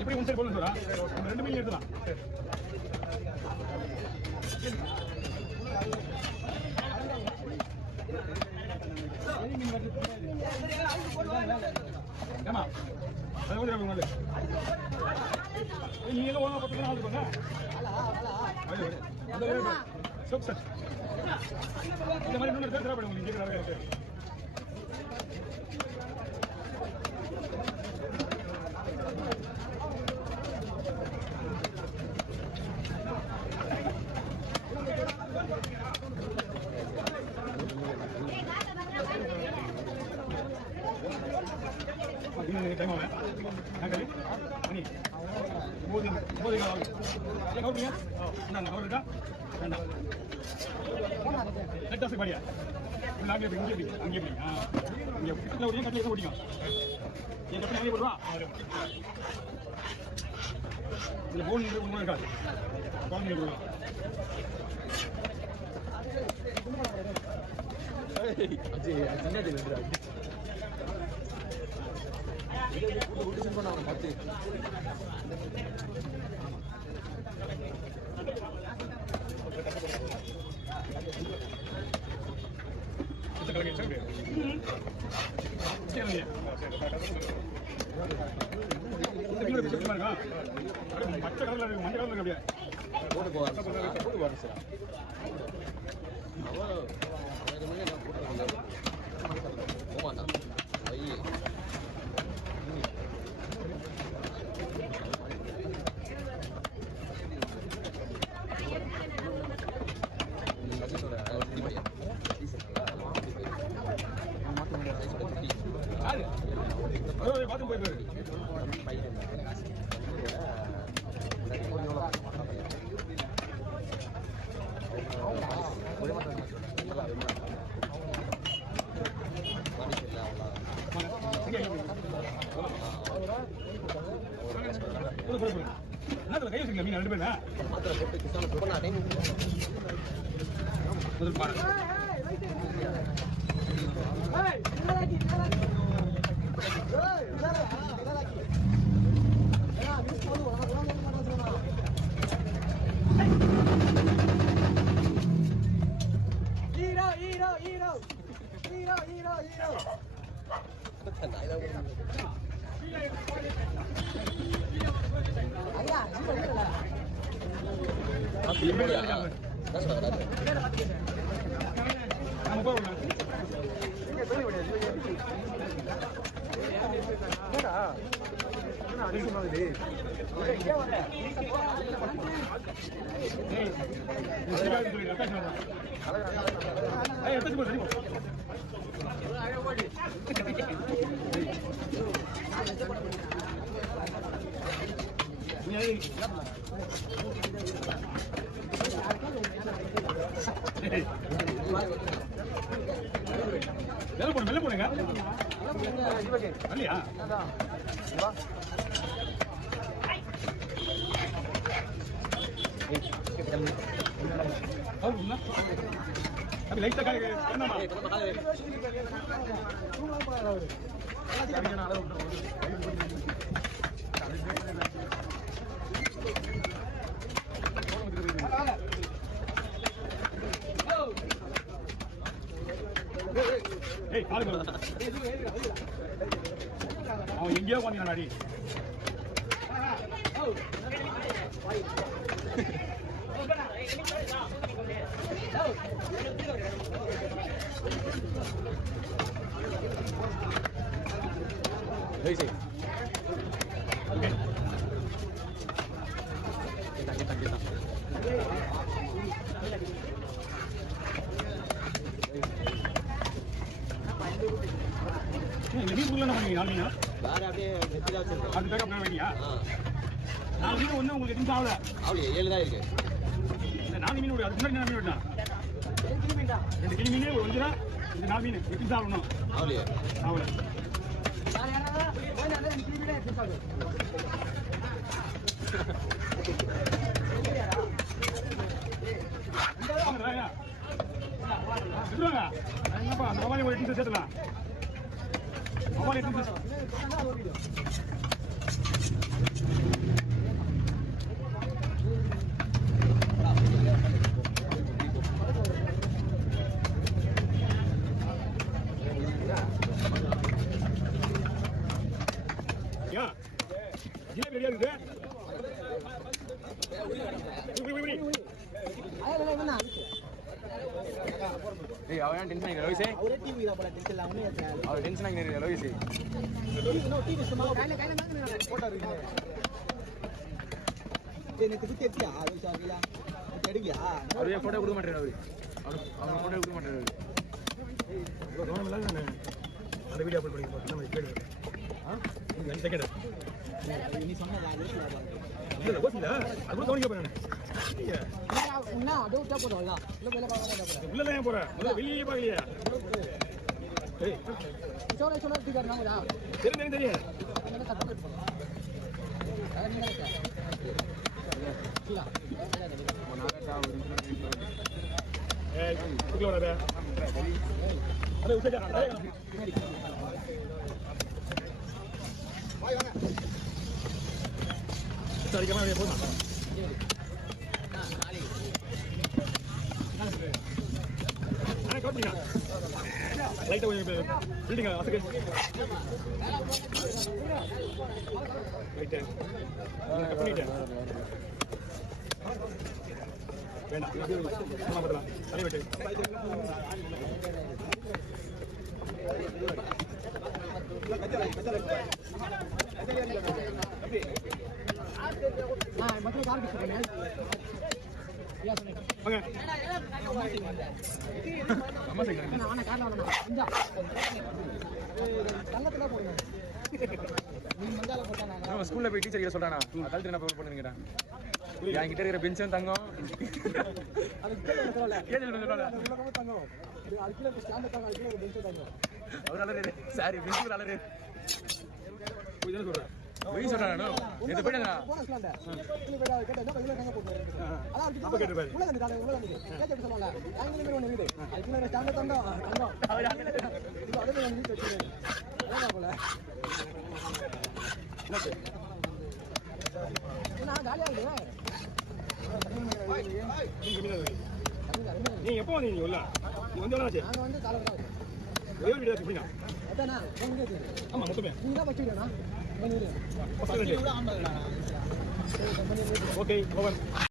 எப்படி one side போடணும் sir? ரெண்டு மீன் எடுத்துலாம். ஏமா அது கொஞ்சம் நல்லது. நீங்க எல்லாம் ஒழுங்கா பத்து நாள் பண்ணுங்க. இந்த மாதிரி இன்னொரு தேவை தேவைப்படும் உங்களுக்கு கேட்குறாங்க. டைம் ஆகும் மணி 9 ஆகும். கவுருங்க நான் கவுருக்கா வேண்டாம் நெட்டாசு படியா அங்கே இங்கே அங்கே இங்கே கட்டில் ஓடியும் கட்டில் ஓடியும் என் கட்டில் அங்கே போடுவா இந்த போன் ஒன்றும் இருக்காது குழந்தைங்க போடுவான். பார்த்து பச்சை கலர்ல இருக்கு மஞ்சள் கலர்ல அப்படியே போட்டு போவாரு சார். போமாட்டா பார்த்து போய் என்ன கை வச்சுக்கல மீன் ரெண்டு பேர் முதல் பாரு வெள்ள போடுங்க இல்லையா अभी लाइट तक करना அவன் எங்கேயோ வாங்கினாடி Hey, sih. Kita. Ini bulan apa nih? Nalnya? Baru abis tidak cerita. Ada backup nama ini ya? Nalnya itu orang mungkin tahu lah. Tahu ya, iya lah itu. Nalnya ini udah, benar nalnya udah. Ini kini ini udah jelas. Ini nalnya ini, itu tahu no? Tahu ya. Tahu lah. யா ஜிலேபி ரெடியா இருக்குது ஏய் அவன் tension ஆகிற லோயிஸே அவரே TV தான் போல tension இல்ல அவனே அவர் டென்ஷன் ஆகிற லோயிஸே டிவி சும்மா கையில போட்டோ இருக்கு நேத்து குத்தி எடுத்தியா அது சாக்கில எடுக்கலையா அவரே போட்டோ கொடுக்க மாட்டாரு அவன் போட்டோ கொடுக்க மாட்டாரு கவனம் இல்லாத நான் அந்த வீடியோ அப்லோட் பண்ணி போட்டு நம்ம கேடு நீங்க 5 செகண்ட் நீ சொன்னது அது இல்ல ஓசில அது கவனிக்க போறேன் உன்னா அது விட்டா போறோம்ல இல்ல வேலை பார்க்கறதா உள்ள தான் போறேன் முதல்ல வெளியே பார்க்கலையா ஏய் சோலை டிக்கெட் நாங்கடா தெரியும் தெரியும் என்ன கட்ட போறோம் அத நீங்க நினைச்சா இல்ல ஏய் குள்ள வராத அரே உச்சடா வாய் வாங்க சரிக்கமா வெளிய போடா அண்ணா கோப்பிங்க லைட்டா கொஞ்சம் பில்டிங் அசக்கு ரைட் கட் பண்ணிட்டேன் வேண்டாம் சும்மா பத்தலாம் தலை வெட்டு मतलब கார் கிட்ட வாங்க அம்மா சைக்கிள் நான் கார்ல வரணும் இந்தா தங்கத்துல போடுங்க நீ மந்தால போட்டா நம்ம ஸ்கூல்ல போய் டீச்சர் கிட்ட சொல்றானா கல்ட்டு என்ன பண்ணுங்கடா என்கிட்ட இருக்கிற பென்ஷன் தங்கம் அது கீழ இருக்கறல கேஜ் சொல்றானா உள்ள போய் தங்கம் அது கீழ ஸ்டாண்ட் தங்கம் அது கீழ பெஞ்ச் தங்கம் அவர் அலறே சாரி பிரின்சிபல் அலறே போய் தான சொல்றேன் போய் சொல்றானோ இது போய்டா போன ஸ்டாண்ட் கீழ போய் கேட்டா என்ன கீழ தங்க போட்டு அதான் அப்ப கேட்டு பாரு உள்ள வந்து உள்ள வந்து கேட்க சொல்லுவாங்க அங்க இருந்து ஒன்னு வீடு அது கீழ ஸ்டாண்ட் தங்கம் தங்கம் அவர் அங்க இது அதே வந்து வெச்சு அதான் போல நான் காலியா இருக்கேன் நீ எப்போ வந்தீங்க உள்ள நீ வந்து எவ்வளவு ஆச்சு நாங்க வந்து காலையில தான் ஒரே ஒரு வீடியோ எப்படின்னா அதானா உங்க கேக்குது ஆமா மொத்தமே நீங்க தான் பச்சிடுனா பண்ணீங்க ஓகே ஓவர்